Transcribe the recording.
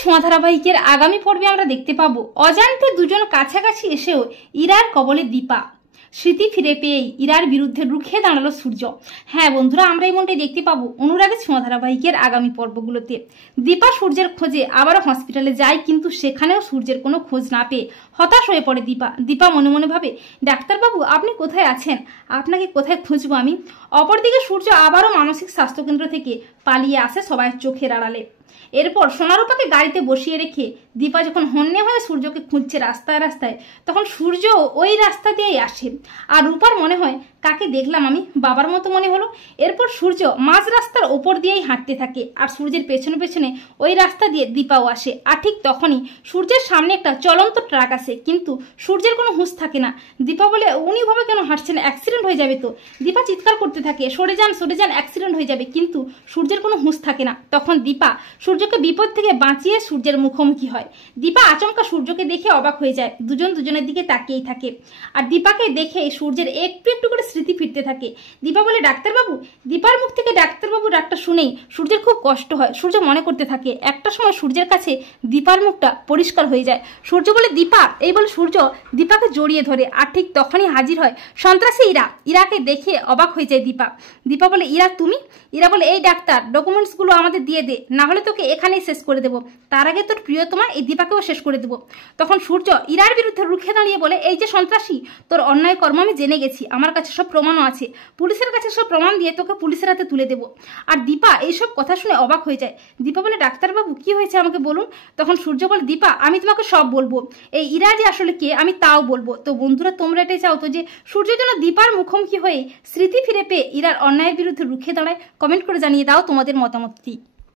ছোঁয়া ধারাবাহিকের আগামী পর্বে আমরা দেখতে পাবো অজান্তে দুজন কাছাকাছি এসেও ইরার কবলে দীপা। স্মৃতি ফিরে পেয়েই ইরার বিরুদ্ধে রুখে দাঁড়ালো সূর্য। হ্যাঁ বন্ধুরা, আমরা এমনটাই দেখতে পাবো অনুরাগের ছোঁয়া ধারাবাহিকের আগামী পর্বগুলোতে। দীপা সূর্যের খোঁজে আবারও হসপিটালে যায়, কিন্তু সেখানেও সূর্যের কোনো খোঁজ না পেয়ে হতাশ হয়ে পড়ে দীপা মনে মনে ভাবে, ডাক্তারবাবু আপনি কোথায় আছেন, আপনাকে কোথায় খুঁজবো আমি। অপরদিকে সূর্য আবারও মানসিক স্বাস্থ্যকেন্দ্র থেকে পালিয়ে আসে সবাই চোখের আড়ালে। এরপর সোনারূপাকে গাড়িতে বসিয়ে রেখে দীপা যখন হন্যে হয়ে সূর্যকে খুঁজছে রাস্তায় রাস্তায়, তখন সূর্য ওই রাস্তা দিয়েই আসে। আর রূপার মনে হয়, কাকে দেখলাম আমি, বাবার মতো মনে হলো। এরপর সূর্য মাঝ রাস্তার ওপর দিয়েই হাঁটতে থাকে, আর সূর্যের পেছনে পেছনে ওই রাস্তা দিয়ে দীপাও আসে। আর ঠিক তখনই সূর্যের সামনে একটা চলন্ত ট্রাক আসে, কিন্তু সূর্যের কোনো হুঁশ থাকে না। দীপা বলে, উনি ভাবে কেন হাঁটছেন, অ্যাক্সিডেন্ট হয়ে যাবে তো। দীপা চিৎকার করতে থাকে, সরে যান অ্যাক্সিডেন্ট হয়ে যাবে, কিন্তু সূর্যের কোনো হুঁশ থাকে না। তখন দীপা সূর্যকে বিপদ থেকে বাঁচিয়ে সূর্যের মুখোমুখি হয়। দীপা আচমকা সূর্যকে দেখে অবাক হয়ে যায়, দুজন দুজনের দিকে তাকিয়েই থাকে। আর দীপাকে দেখে সূর্যের একটু একটু করে স্মৃতি ফিরতে থাকে। দীপা বলে, ডাক্তারবাবু। দীপার মুখ থেকে ডাক্তারবাবু ডাকটা শুনেই সূর্যের খুব কষ্ট হয়। সূর্য মনে করতে থাকে, একটা সময় সূর্যের কাছে দীপার মুখটা পরিষ্কার হয়ে যায়। সূর্য বলে, দীপা। এই বলে সূর্য দীপাকে জড়িয়ে ধরে। আর ঠিক তখনই হাজির হয় সন্ত্রাসী ইরাকে দেখে অবাক হয়ে যায় দীপা বলে, ইরা তুমি? ইরা বলে, এই ডাক্তার, ডকুমেন্টসগুলো আমাদের দিয়ে দে, না হলে তোকে এখানেই শেষ করে দেবো। তার আগে তোর প্রিয়তমা এই দীপাকেও শেষ করে দেবো। তখন সূর্য ইরার বিরুদ্ধে রুখে দাঁড়িয়ে বলে, এই যে সন্ত্রাসী, তোর অন্যায় কর্ম আমি জেনে গেছি, আমার কাছে সব প্রমাণও আছে, পুলিশের কাছে সব প্রমাণ দিয়ে তোকে পুলিশের হাতে তুলে দেবো। আর দীপা এইসব কথা শুনে অবাক হয়ে যায়। দীপা বলে, ডাক্তারবাবু কি হয়েছে আমাকে বলুন। তখন সূর্য বলে, দীপা আমি তোমাকে সব বলবো, এই ইরা যে আসলে কে আমি তাও বলবো। তো বন্ধুরা, তোমরা এটাই চাও তো যে সূর্য যেন দীপার মুখোমুখি হয়ে স্মৃতি ফিরে পেয়ে ইরার অন্যায়ের বিরুদ্ধে রুখে দাঁড়ায়? কমেন্ট করে জানিয়ে দাও তোমাদের মতামতটি।